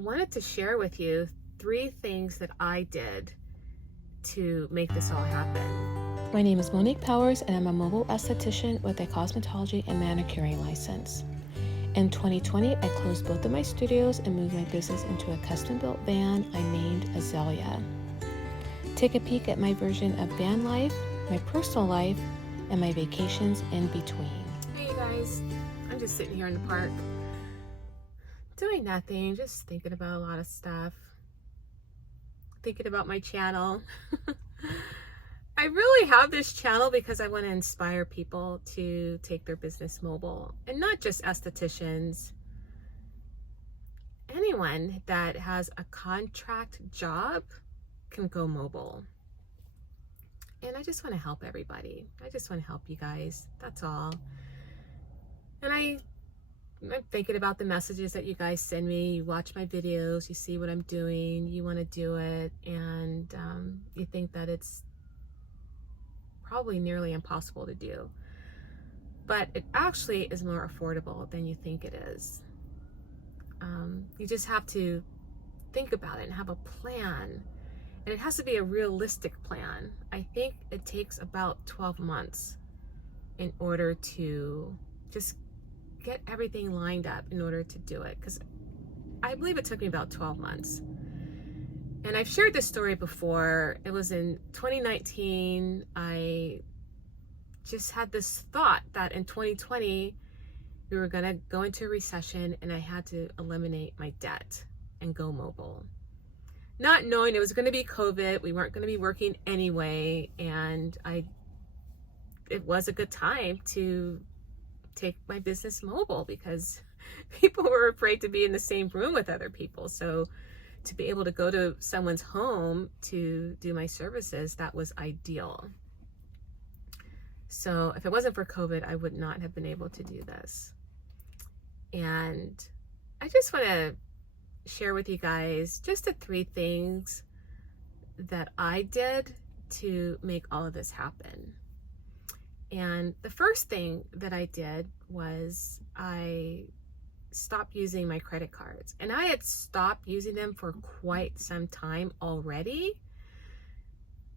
wanted to share with you 3 things that I did to make this all happen. My name is Monique Powers, and I'm a mobile esthetician with a cosmetology and manicuring license. In 2020, I closed both of my studios and moved my business into a custom-built van I named Azalea. Take a peek at my version of van life, my personal life, and my vacations in between. Hey you guys, I'm just sitting here in the park doing nothing, just thinking about a lot of stuff, thinking about my channel. I really have this channel because I want to inspire people to take their business mobile, and not just estheticians. Anyone that has a contract job can go mobile. And I just want to help everybody. I just want to help you guys. That's all. And I'm thinking about the messages that you guys send me. You watch my videos, you see what I'm doing, you want to do it, and you think that it's probably nearly impossible to do. But it actually is more affordable than you think it is. You just have to think about it and have a plan. And it has to be a realistic plan. I think it takes about 12 months in order to just get everything lined up in order to do it. Because I believe it took me about 12 months. And I've shared this story before. It was in 2019. I just had this thought that in 2020, we were going to go into a recession and I had to eliminate my debt and go mobile. Not knowing it was going to be COVID, we weren't going to be working anyway, and it was a good time to take my business mobile because people were afraid to be in the same room with other people. So to be able to go to someone's home to do my services, that was ideal. So if it wasn't for COVID, I would not have been able to do this. And I just want to share with you guys just the 3 things that I did to make all of this happen. And the first thing that I did was I stopped using my credit cards. And I had stopped using them for quite some time already,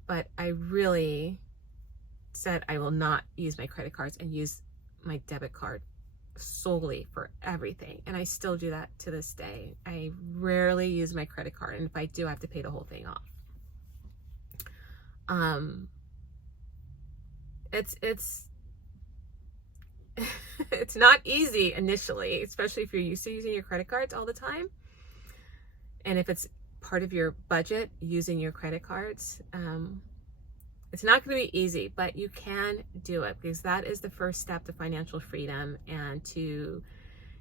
but I really said I will not use my credit cards and use my debit card solely for everything. And I still do that to this day. I rarely use my credit card, and if I do, I have to pay the whole thing off. It's not easy initially, especially if you're used to using your credit cards all the time, and if it's part of your budget using your credit cards. It's not going to be easy, but you can do it, because that is the first step to financial freedom and to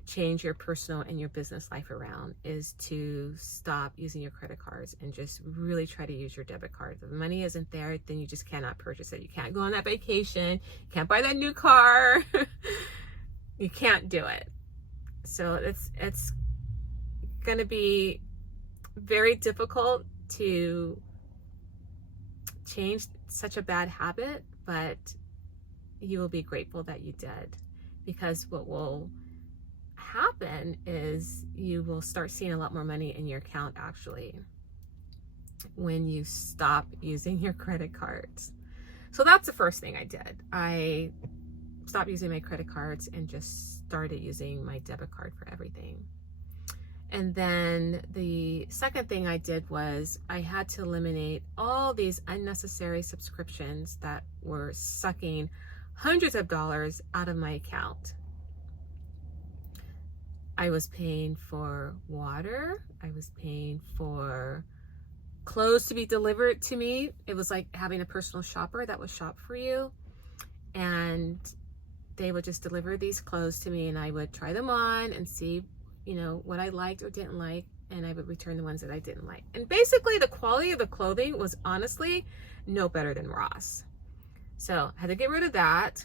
change your personal and your business life around, is to stop using your credit cards and just really try to use your debit card. If the money isn't there, then you just cannot purchase it. You can't go on that vacation. You can't buy that new car. You can't do it. So it's going to be very difficult to change such a bad habit, but you will be grateful that you did, because what will happen is you will start seeing a lot more money in your account actually when you stop using your credit cards. So that's the first thing I did. I stopped using my credit cards and just started using my debit card for everything. And then the second thing I did was I had to eliminate all these unnecessary subscriptions that were sucking hundreds of dollars out of my account. I was paying for water. I was paying for clothes to be delivered to me. It was like having a personal shopper that would shop for you. And they would just deliver these clothes to me, and I would try them on and see what I liked or didn't like, and I would return the ones that I didn't like. And basically the quality of the clothing was honestly no better than Ross. So I had to get rid of that.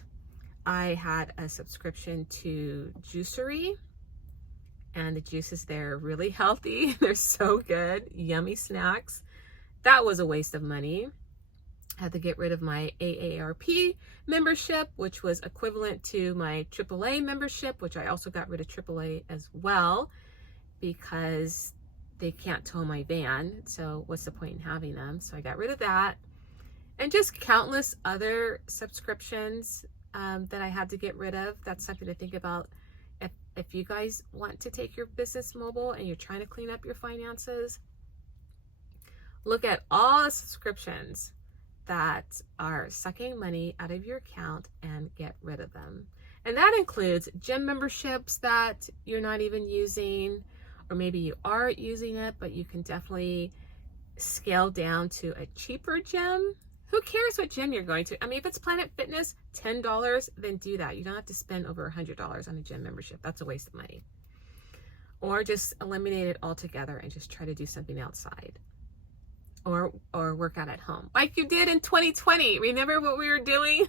I had a subscription to Juicery, and the juices there are really healthy. They're so good, yummy snacks. That was a waste of money. I had to get rid of my AARP membership, which was equivalent to my AAA membership, which I also got rid of AAA as well, because they can't tow my van, so what's the point in having them? So I got rid of that, and just countless other subscriptions that I had to get rid of. That's something to think about if you guys want to take your business mobile and you're trying to clean up your finances. Look at all the subscriptions that are sucking money out of your account and get rid of them. And that includes gym memberships that you're not even using, or maybe you are using it, but you can definitely scale down to a cheaper gym. Who cares what gym you're going to? I mean, if it's Planet Fitness, $10, then do that. You don't have to spend over $100 on a gym membership. That's a waste of money. Or just eliminate it altogether and just try to do something outside. Or work out at home, like you did in 2020. Remember what we were doing?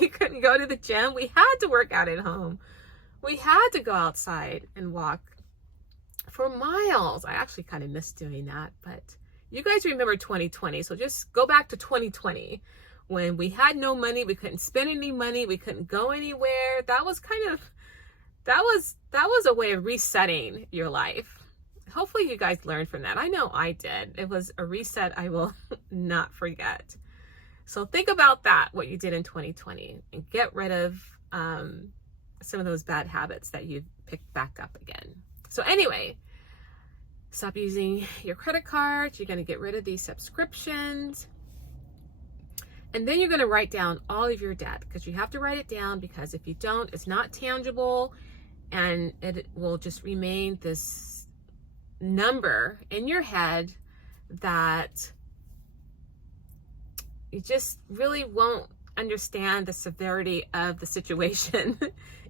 We couldn't go to the gym. We had to work out at home. We had to go outside and walk for miles. I actually kind of miss doing that, but you guys remember 2020. So just go back to 2020 when we had no money. We couldn't spend any money. We couldn't go anywhere. That was a way of resetting your life. Hopefully you guys learned from that. I know I did. It was a reset I will not forget. So think about that, what you did in 2020, and get rid of some of those bad habits that you've picked back up again. So anyway, stop using your credit cards. You're going to get rid of these subscriptions. And then you're going to write down all of your debt, because you have to write it down, because if you don't, it's not tangible and it will just remain this number in your head that you just really won't understand the severity of the situation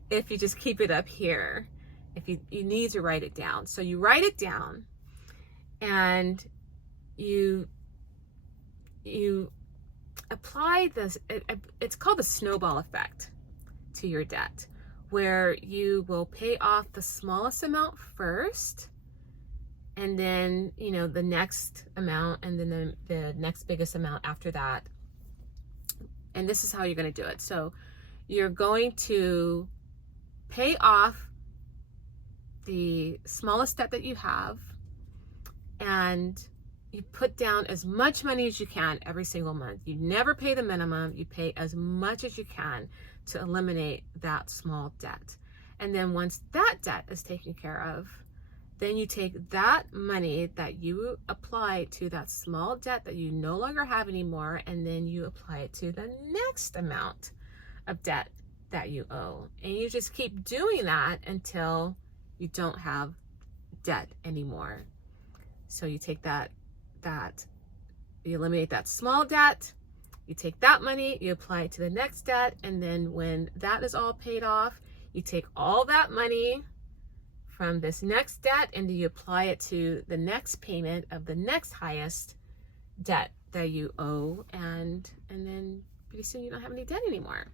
if you just keep it up here. If you need to write it down. So you write it down, and you apply this, it's called the Snowball Effect to your debt, where you will pay off the smallest amount first, and then, the next amount, and then the next biggest amount after that. And this is how you're going to do it. So you're going to pay off the smallest debt that you have, and you put down as much money as you can every single month. You never pay the minimum. You pay as much as you can to eliminate that small debt. And then once that debt is taken care of, then you take that money that you apply to that small debt that you no longer have anymore, and then you apply it to the next amount of debt that you owe. And you just keep doing that until you don't have debt anymore. So you take that you eliminate that small debt, you take that money, you apply it to the next debt, and then when that is all paid off, you take all that money from this next debt and you apply it to the next payment of the next highest debt that you owe, and then pretty soon you don't have any debt anymore.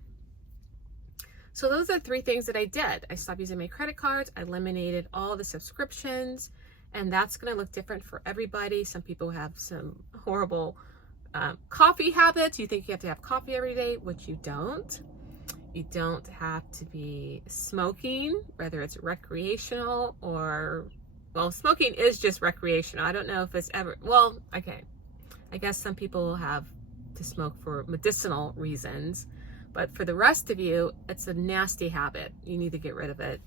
So those are 3 things that I did. I stopped using my credit cards, I eliminated all the subscriptions, and that's going to look different for everybody. Some people have some horrible coffee habits. You think you have to have coffee every day, which you don't. You don't have to be smoking, whether it's recreational or, well, smoking is just recreational. I don't know if it's ever, well, okay. I guess some people have to smoke for medicinal reasons, but for the rest of you, it's a nasty habit. You need to get rid of it.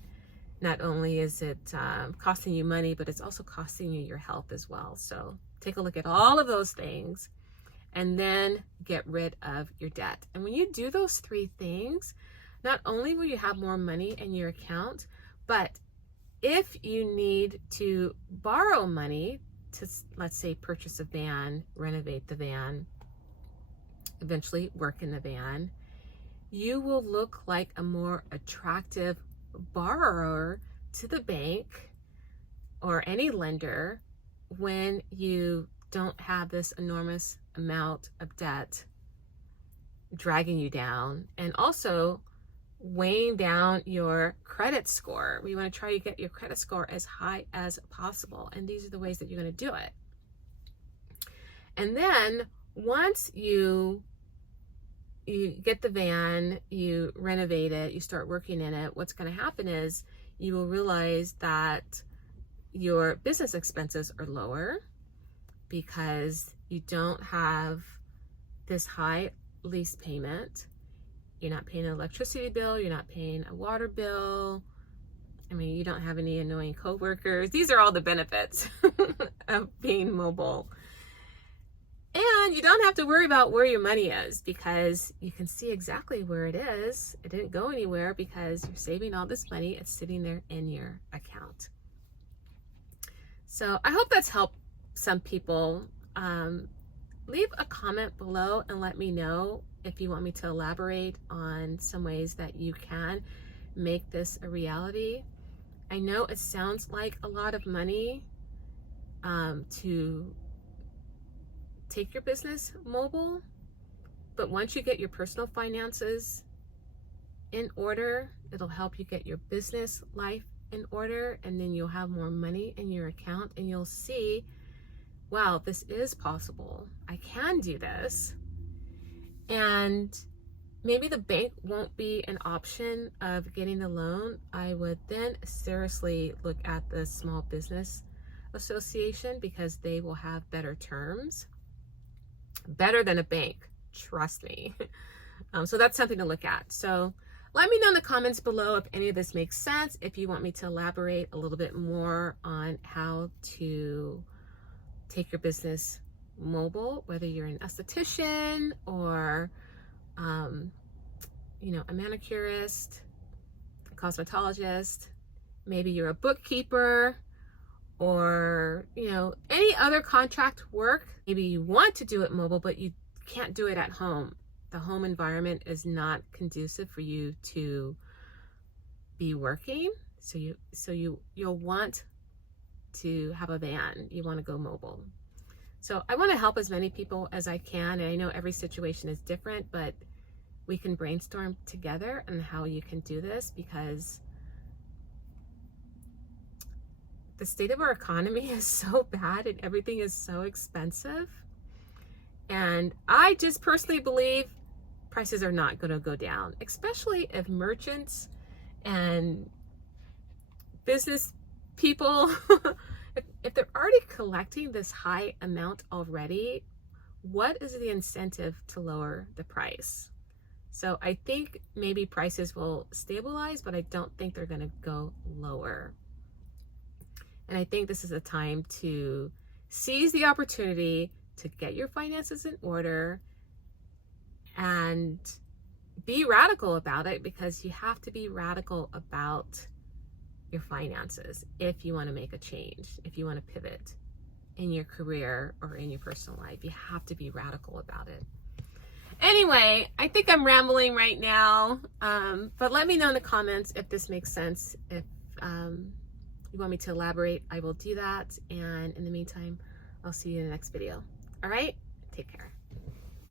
Not only is it costing you money, but it's also costing you your health as well. So take a look at all of those things, and then get rid of your debt. And when you do those 3 things, not only will you have more money in your account, but if you need to borrow money to, let's say, purchase a van, renovate the van, eventually work in the van, you will look like a more attractive borrower to the bank or any lender when you don't have this enormous amount of debt dragging you down, and also weighing down your credit score. We want to try to get your credit score as high as possible, and these are the ways that you're going to do it. And then once you get the van, you renovate it, you start working in it, what's going to happen is you will realize that your business expenses are lower because you don't have this high lease payment. You're not paying an electricity bill. You're not paying a water bill. I mean, you don't have any annoying coworkers. These are all the benefits of being mobile. And you don't have to worry about where your money is because you can see exactly where it is. It didn't go anywhere because you're saving all this money. It's sitting there in your account. So I hope that's helped some people. Leave a comment below and let me know if you want me to elaborate on some ways that you can make this a reality. I know it sounds like a lot of money to take your business mobile, but once you get your personal finances in order, it'll help you get your business life in order, and then you'll have more money in your account and you'll see, wow, this is possible. I can do this. And maybe the bank won't be an option of getting the loan. I would then seriously look at the Small Business Association because they will have better terms, better than a bank, trust me. So that's something to look at. So let me know in the comments below if any of this makes sense, if you want me to elaborate a little bit more on how to take your business mobile, whether you're an esthetician or a manicurist, a cosmetologist, maybe you're a bookkeeper, or any other contract work. Maybe you want to do it mobile, but you can't do it at home. The home environment is not conducive for you to be working. So you'll want to have a van. You want to go mobile. So I want to help as many people as I can. And I know every situation is different, but we can brainstorm together on how you can do this, because the state of our economy is so bad and everything is so expensive. And I just personally believe prices are not going to go down, especially if merchants and business people, if they're already collecting this high amount already, what is the incentive to lower the price? So I think maybe prices will stabilize, but I don't think they're going to go lower. And I think this is a time to seize the opportunity to get your finances in order and be radical about it, because you have to be radical about your finances if you want to make a change, if you want to pivot in your career or in your personal life. You have to be radical about it. Anyway, I think I'm rambling right now, but let me know in the comments if this makes sense. If you want me to elaborate, I will do that. And in the meantime, I'll see you in the next video. All right, take care.